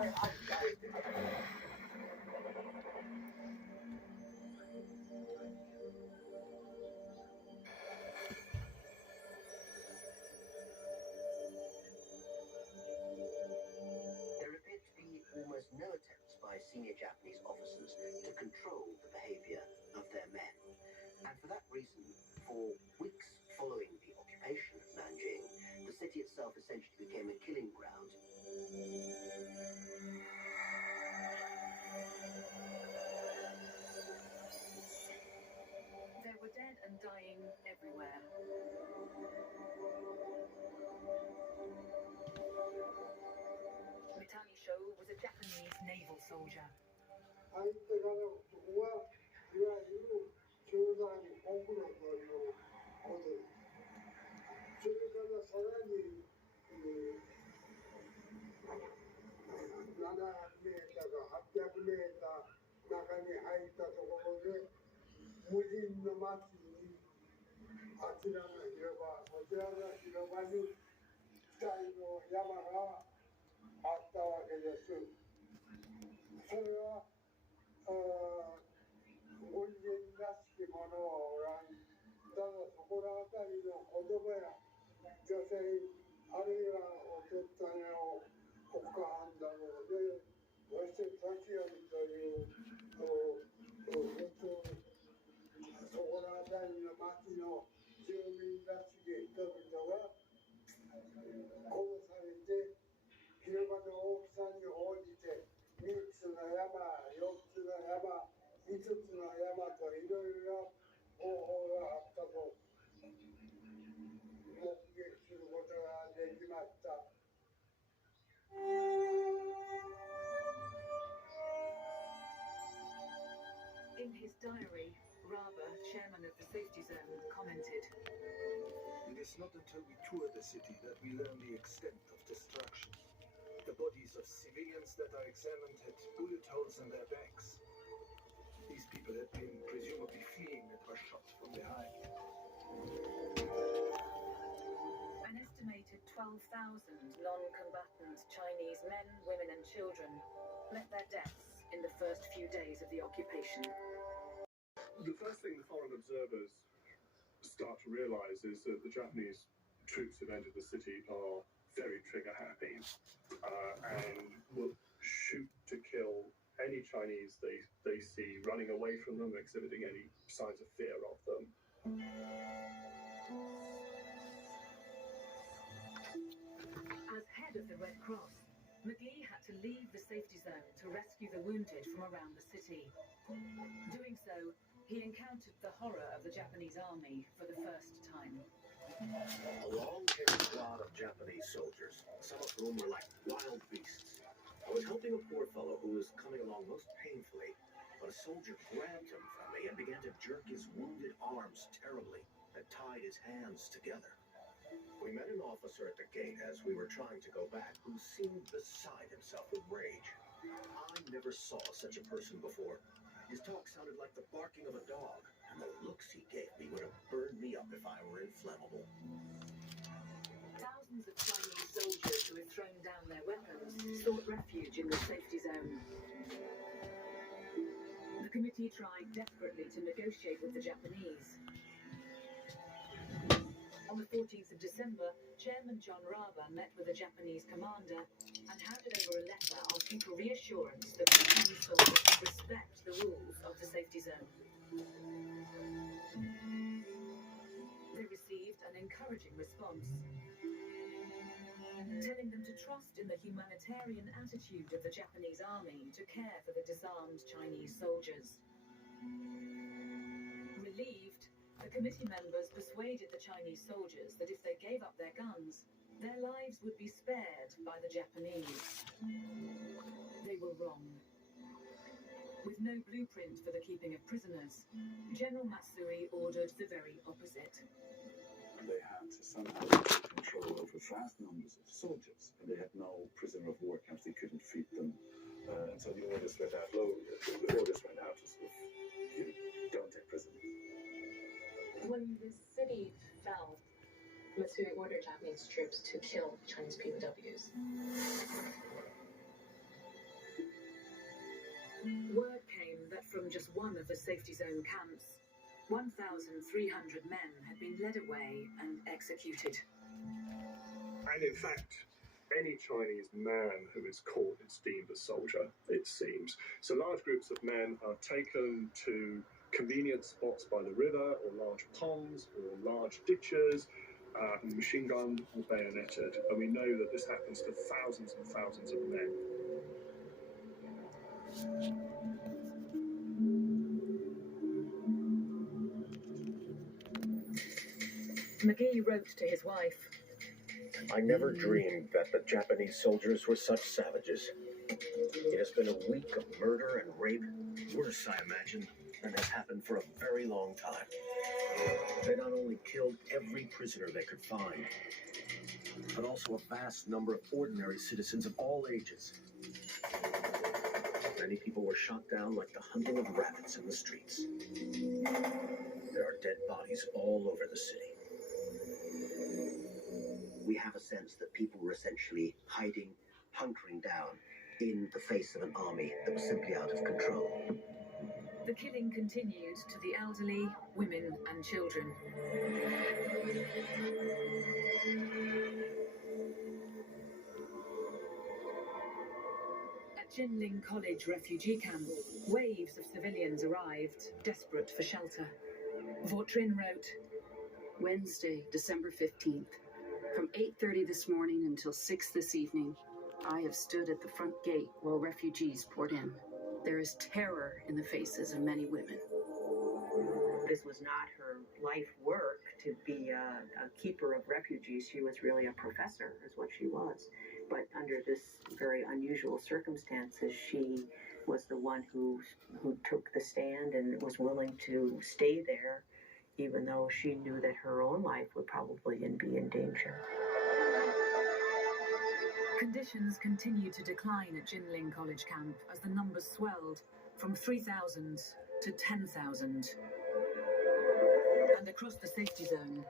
There appeared to be almost no attempts by senior Japanese officers to control the behavior of their men. And for that reason, for weeks following the occupation of Nanjing, the city itself essentially became a killing ground. There were dead and dying everywhere. Mitani Sho was a Japanese naval soldier. 相手からそこはいわゆる集団国路ということです。それからさらに、7メーターか800メーター中に入ったところで無人の町にあちらの広場こちらの広場に2人の山があったわけです。それは軍人らしきものはおらん。ただそこら辺りの子供や女性あるいはお父っつぁんやお母さんだろうで、そして年寄りという普通そこら辺りの町の住民らしき人々が殺されて、広場の大きさに応じて3つの山、4つの山、5つの山といろいろな方法があったと目撃することができました。In his diary, Raba, chairman of the safety zone, commented, "It is not until we toured the city that we learn the extent of destruction. The bodies of civilians that are examined had bullet holes in their backs. These people had been presumably fleeing and were shot from behind." An estimated 12,000 non-combatant Chinese men, women and children met their deaths in the first few days of the occupation. The first thing the foreign observers start to realize is that the Japanese troops who've entered the city are very trigger happy and will shoot to kill any Chinese they see running away from them, exhibiting any signs of fear of them. As head of the Red Cross, McGee had to leave the safety zone to rescue the wounded from around the city. Doing so, he encountered the horror of the Japanese army for the first time. A long-haired squad of Japanese soldiers, some of whom were like wild beasts. I was helping a poor fellow who was coming along most painfully, but a soldier grabbed him from me and began to jerk his wounded arms terribly and tied his hands together. We met an officer at the gate as we were trying to go back who seemed beside himself with rage. I never saw such a person before. His talk sounded like the barking of a dog, and the looks he gave me would have burned me up if I were inflammable. Thousands of Chinese soldiers who had thrown down their weapons sought refuge in the safety zone. The committee tried desperately to negotiate with the Japanese. On the 14th of December, Chairman John Raba met with a Japanese commander and handed over a letter asking for reassurance that Japanese soldiers would respect the rules of the safety zone. They received an encouraging response, telling them to trust in the humanitarian attitude of the Japanese army to care for the disarmed Chinese soldiers. Relieved, the committee members persuaded the Chinese soldiers that if they gave up their guns, their lives would be spared by the Japanese. They were wrong. With no blueprint for the keeping of prisoners, General Matsui ordered the very opposite. They had to somehow take control over vast numbers of soldiers, and they had no prisoner of war camps. They couldn't feed them, and so the orders went out. The orders went out as if you don't take prisoners. When the city fell, Matsui ordered Japanese troops to kill Chinese POWs. one of the safety zone camps. 1,300 men had been led away and executed. And in fact, any Chinese man who is caught is deemed a soldier, it seems. So large groups of men are taken to convenient spots by the river, or large ponds, or large ditches, machine gunned or bayoneted. And we know that this happens to thousands and thousands of men. McGee wrote to his wife, I never dreamed that the Japanese soldiers were such savages. It has been a week of murder and rape, worse, I imagine, than has happened for a very long time. They not only killed every prisoner they could find, but also a vast number of ordinary citizens of all ages. Many people were shot down like the hunting of rabbits in the streets. There are dead bodies all over the city. We have a sense that people were essentially hiding, hunkering down in the face of an army that was simply out of control. the killing continued to the elderly, women and children. At Jinling College refugee camp, waves of civilians arrived, desperate for shelter. Vautrin wrote, Wednesday, December 15th. From 8:30 this morning until 6 this evening, I have stood at the front gate while refugees poured in. There is terror in the faces of many women. This was not her life work to be a keeper of refugees. She was really a professor, is what she was. But under this very unusual circumstances, she was the one who took the stand and was willing to stay there, even though she knew that her own life would probably be in danger. Conditions continued to decline at Jinling College camp as the numbers swelled from 3,000 to 10,000. And across the safety zone,